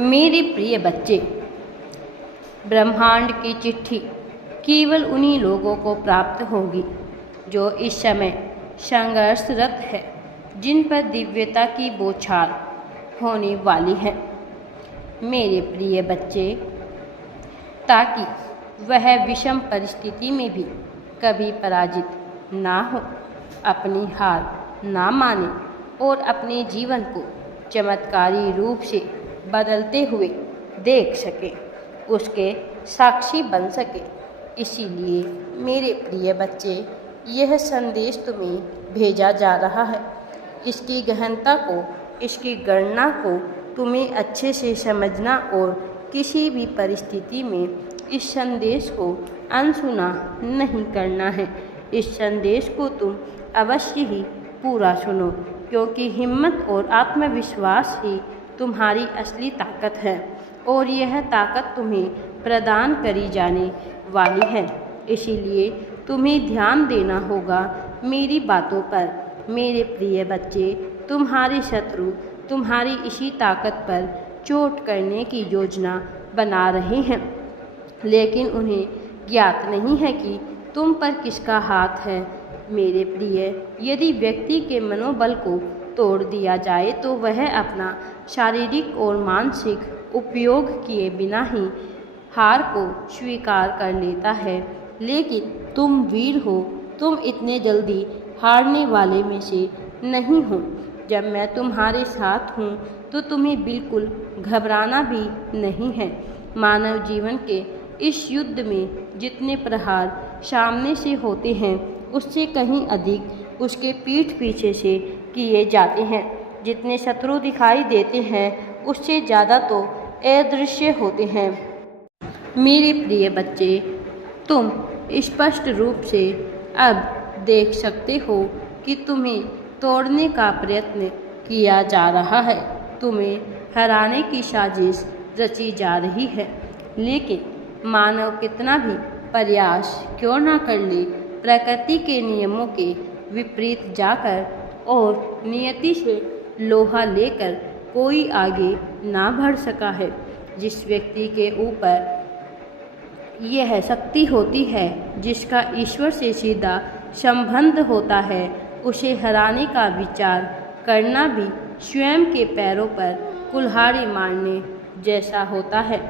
मेरे प्रिय बच्चे, ब्रह्मांड की चिट्ठी केवल उन्हीं लोगों को प्राप्त होगी जो इस समय संघर्षरत है, जिन पर दिव्यता की बौछार होने वाली है। मेरे प्रिय बच्चे, ताकि वह विषम परिस्थिति में भी कभी पराजित ना हो, अपनी हार ना माने और अपने जीवन को चमत्कारी रूप से बदलते हुए देख सके, उसके साक्षी बन सके। इसीलिए मेरे प्रिय बच्चे, यह संदेश तुम्हें भेजा जा रहा है। इसकी गहनता को, इसकी गणना को तुम्हें अच्छे से समझना और किसी भी परिस्थिति में इस संदेश को अनसुना नहीं करना है। इस संदेश को तुम अवश्य ही पूरा सुनो, क्योंकि हिम्मत और आत्मविश्वास ही तुम्हारी असली ताकत है और यह ताकत तुम्हें प्रदान करी जाने वाली है। इसीलिए तुम्हें ध्यान देना होगा मेरी बातों पर। मेरे प्रिय बच्चे, तुम्हारे शत्रु तुम्हारी इसी ताकत पर चोट करने की योजना बना रहे हैं, लेकिन उन्हें ज्ञात नहीं है कि तुम पर किसका हाथ है। मेरे प्रिय, यदि व्यक्ति के मनोबल को तोड़ दिया जाए तो वह अपना शारीरिक और मानसिक उपयोग किए बिना ही हार को स्वीकार कर लेता है। लेकिन तुम वीर हो, तुम इतने जल्दी हारने वाले में से नहीं हो। जब मैं तुम्हारे साथ हूँ तो तुम्हें बिल्कुल घबराना भी नहीं है। मानव जीवन के इस युद्ध में जितने प्रहार सामने से होते हैं, उससे कहीं अधिक उसके पीठ पीछे से किए जाते हैं। जितने शत्रु दिखाई देते हैं, उससे ज़्यादा तो अदृश्य होते हैं। मेरे प्रिय बच्चे, तुम स्पष्ट रूप से अब देख सकते हो कि तुम्हें तोड़ने का प्रयत्न किया जा रहा है, तुम्हें हराने की साजिश रची जा रही है। लेकिन मानव कितना भी प्रयास क्यों ना कर ले, प्रकृति के नियमों के विपरीत जाकर और नियति से लोहा लेकर कोई आगे ना बढ़ सका है। जिस व्यक्ति के ऊपर यह शक्ति होती है, जिसका ईश्वर से सीधा संबंध होता है, उसे हराने का विचार करना भी स्वयं के पैरों पर कुल्हाड़ी मारने जैसा होता है।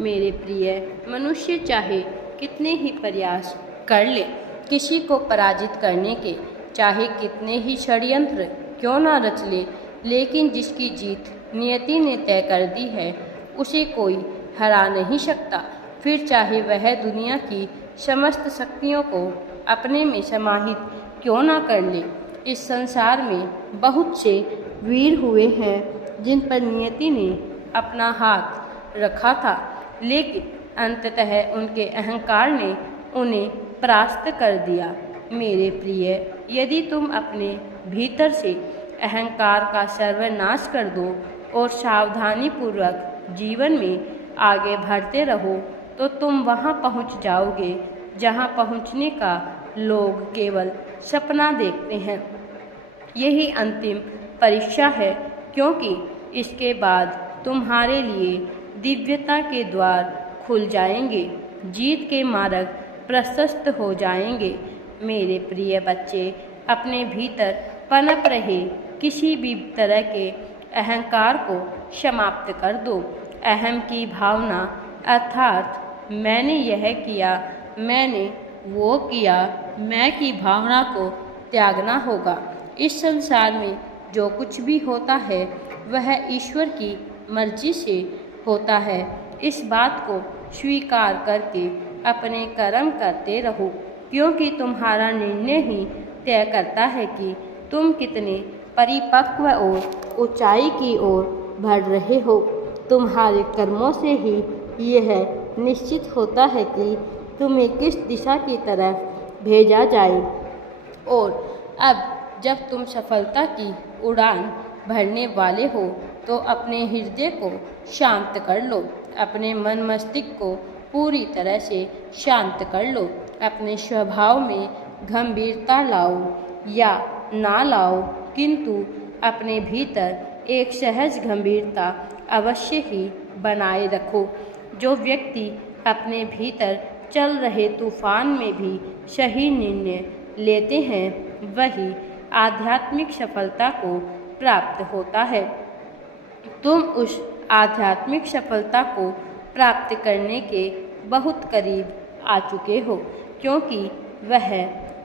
मेरे प्रिय, मनुष्य चाहे कितने ही प्रयास कर ले किसी को पराजित करने के, चाहे कितने ही षड्यंत्र क्यों ना रच ले, लेकिन जिसकी जीत नियति ने तय कर दी है, उसे कोई हरा नहीं सकता। फिर चाहे वह दुनिया की समस्त शक्तियों को अपने में समाहित क्यों ना कर ले। इस संसार में बहुत से वीर हुए हैं जिन पर नियति ने अपना हाथ रखा था, लेकिन अंततः उनके अहंकार ने उन्हें परास्त कर दिया। मेरे प्रिय, यदि तुम अपने भीतर से अहंकार का सर्वनाश कर दो और सावधानीपूर्वक जीवन में आगे बढ़ते रहो, तो तुम वहाँ पहुँच जाओगे जहाँ पहुँचने का लोग केवल सपना देखते हैं। यही अंतिम परीक्षा है, क्योंकि इसके बाद तुम्हारे लिए दिव्यता के द्वार खुल जाएंगे, जीत के मार्ग प्रशस्त हो जाएंगे। मेरे प्रिय बच्चे, अपने भीतर पनप रहे किसी भी तरह के अहंकार को समाप्त कर दो। अहम की भावना अर्थात मैंने यह किया, मैंने वो किया, मैं की भावना को त्यागना होगा। इस संसार में जो कुछ भी होता है वह ईश्वर की मर्जी से होता है। इस बात को स्वीकार करके अपने कर्म करते रहो, क्योंकि तुम्हारा निर्णय ही तय करता है कि तुम कितने परिपक्व और ऊंचाई की ओर बढ़ रहे हो। तुम्हारे कर्मों से ही यह निश्चित होता है कि तुम्हें किस दिशा की तरफ भेजा जाए। और अब जब तुम सफलता की उड़ान भरने वाले हो, तो अपने हृदय को शांत कर लो, अपने मन मस्तिष्क को पूरी तरह से शांत कर लो। अपने स्वभाव में गंभीरता लाओ या ना लाओ, किंतु अपने भीतर एक सहज गंभीरता अवश्य ही बनाए रखो। जो व्यक्ति अपने भीतर चल रहे तूफान में भी सही निर्णय लेते हैं वही आध्यात्मिक सफलता को प्राप्त होता है। तुम उस आध्यात्मिक सफलता को प्राप्त करने के बहुत करीब आ चुके हो, क्योंकि वह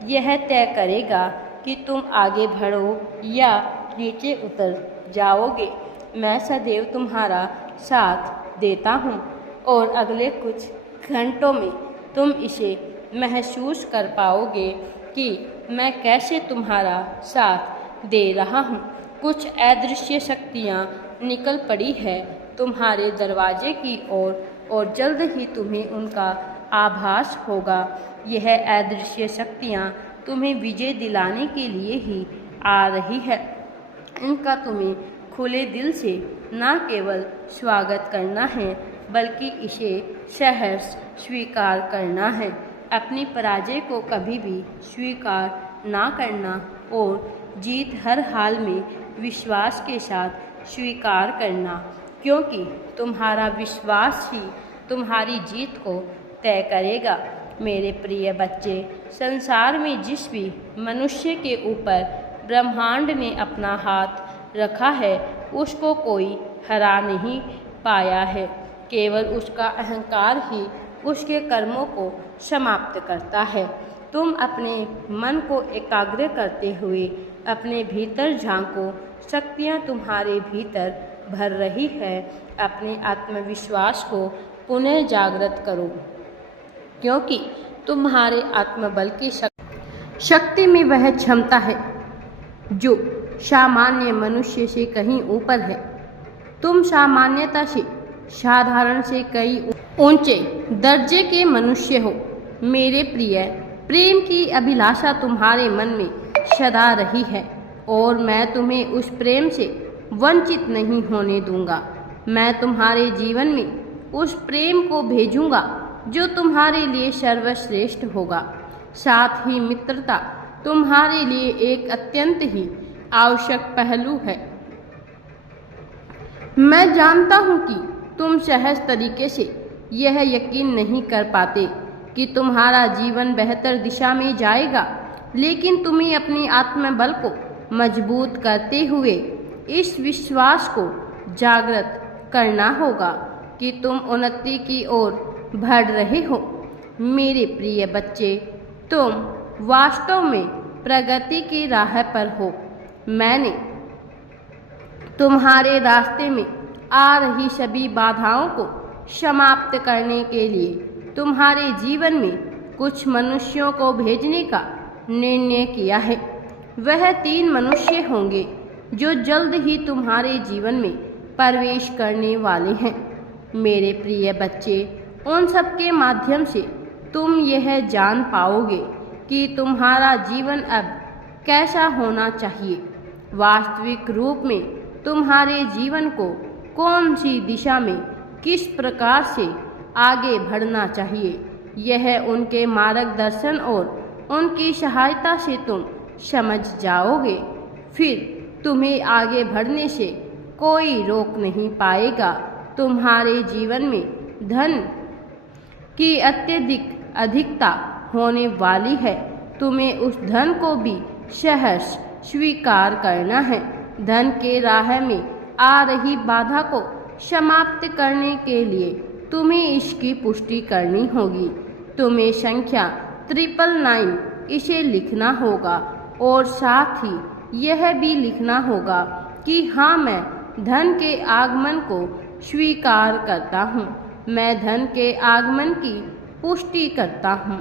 यह तय करेगा कि तुम आगे बढ़ो या नीचे उतर जाओगे। मैं सदैव तुम्हारा साथ देता हूँ और अगले कुछ घंटों में तुम इसे महसूस कर पाओगे कि मैं कैसे तुम्हारा साथ दे रहा हूँ। कुछ अदृश्य शक्तियाँ निकल पड़ी है तुम्हारे दरवाजे की ओर और जल्द ही तुम्हें उनका आभास होगा। यह अदृश्य शक्तियाँ तुम्हें विजय दिलाने के लिए ही आ रही है। इनका तुम्हें खुले दिल से न केवल स्वागत करना है बल्कि इसे सहर्ष स्वीकार करना है। अपनी पराजय को कभी भी स्वीकार ना करना और जीत हर हाल में विश्वास के साथ स्वीकार करना, क्योंकि तुम्हारा विश्वास ही तुम्हारी जीत को तय करेगा। मेरे प्रिय बच्चे, संसार में जिस भी मनुष्य के ऊपर ब्रह्मांड ने अपना हाथ रखा है उसको कोई हरा नहीं पाया है। केवल उसका अहंकार ही उसके कर्मों को समाप्त करता है। तुम अपने मन को एकाग्र करते हुए अपने भीतर झांको। शक्तियाँ तुम्हारे भीतर भर रही है। अपने आत्मविश्वास को पुनः जागृत करो, क्योंकि तुम्हारे आत्मबल की शक्ति में वह क्षमता है जो सामान्य मनुष्य से कहीं ऊपर है। तुम सामान्यता से, साधारण से कई ऊंचे दर्जे के मनुष्य हो। मेरे प्रिय, प्रेम की अभिलाषा तुम्हारे मन में सदा रही है और मैं तुम्हें उस प्रेम से वंचित नहीं होने दूंगा। मैं तुम्हारे जीवन में उस प्रेम को भेजूंगा जो तुम्हारे लिए सर्वश्रेष्ठ होगा। साथ ही मित्रता तुम्हारे लिए एक अत्यंत ही आवश्यक पहलू है। मैं जानता हूँ कि तुम सहज तरीके से यह यकीन नहीं कर पाते कि तुम्हारा जीवन बेहतर दिशा में जाएगा, लेकिन तुम्हें अपने आत्मबल को मजबूत करते हुए इस विश्वास को जागृत करना होगा कि तुम उन्नति की ओर बढ़ रहे हो। मेरे प्रिय बच्चे, तुम वास्तव में प्रगति की राह पर हो। मैंने तुम्हारे रास्ते में आ रही सभी बाधाओं को समाप्त करने के लिए तुम्हारे जीवन में कुछ मनुष्यों को भेजने का निर्णय किया है। वह 3 मनुष्य होंगे जो जल्द ही तुम्हारे जीवन में प्रवेश करने वाले हैं। मेरे प्रिय बच्चे, उन सब के माध्यम से तुम यह जान पाओगे कि तुम्हारा जीवन अब कैसा होना चाहिए। वास्तविक रूप में तुम्हारे जीवन को कौन सी दिशा में किस प्रकार से आगे बढ़ना चाहिए, यह उनके मार्गदर्शन और उनकी सहायता से तुम समझ जाओगे। फिर तुम्हें आगे बढ़ने से कोई रोक नहीं पाएगा। तुम्हारे जीवन में धन की अत्यधिक अधिकता होने वाली है। तुम्हें उस धन को भी सहर्ष स्वीकार करना है। धन के राह में आ रही बाधा को समाप्त करने के लिए तुम्हें इसकी पुष्टि करनी होगी। तुम्हें संख्या 999 इसे लिखना होगा और साथ ही यह भी लिखना होगा कि हाँ, मैं धन के आगमन को स्वीकार करता हूँ। मैं धन के आगमन की पुष्टि करता हूँ।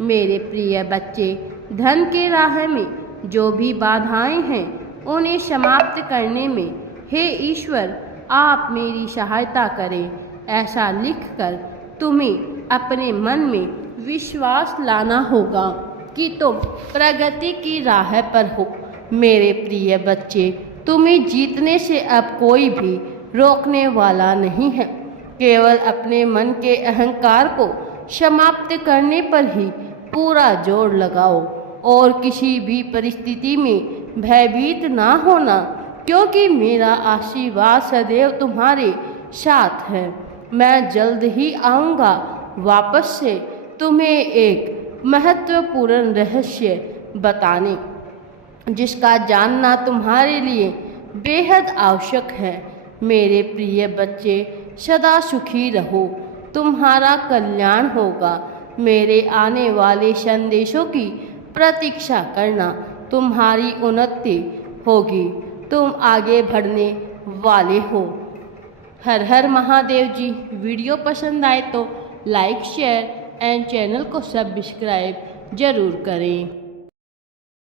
मेरे प्रिय बच्चे, धन के राह में जो भी बाधाएं हैं उन्हें समाप्त करने में हे ईश्वर आप मेरी सहायता करें, ऐसा लिखकर तुम्हें अपने मन में विश्वास लाना होगा कि तुम प्रगति की राह पर हो। मेरे प्रिय बच्चे, तुम्हें जीतने से अब कोई भी रोकने वाला नहीं है। केवल अपने मन के अहंकार को समाप्त करने पर ही पूरा जोर लगाओ और किसी भी परिस्थिति में भयभीत ना होना। क्योंकि मेरा आशीर्वाद सदैव तुम्हारे साथ है। मैं जल्द ही आऊँगा वापस से तुम्हें एक महत्वपूर्ण रहस्य बताने, जिसका जानना तुम्हारे लिए बेहद आवश्यक है। मेरे प्रिय बच्चे, सदा सुखी रहो, तुम्हारा कल्याण होगा। मेरे आने वाले संदेशों की प्रतीक्षा करना, तुम्हारी उन्नति होगी, तुम आगे बढ़ने वाले हो। हर हर महादेव जी। वीडियो पसंद आए तो लाइक शेयर एंड चैनल को सब्सक्राइब जरूर करें।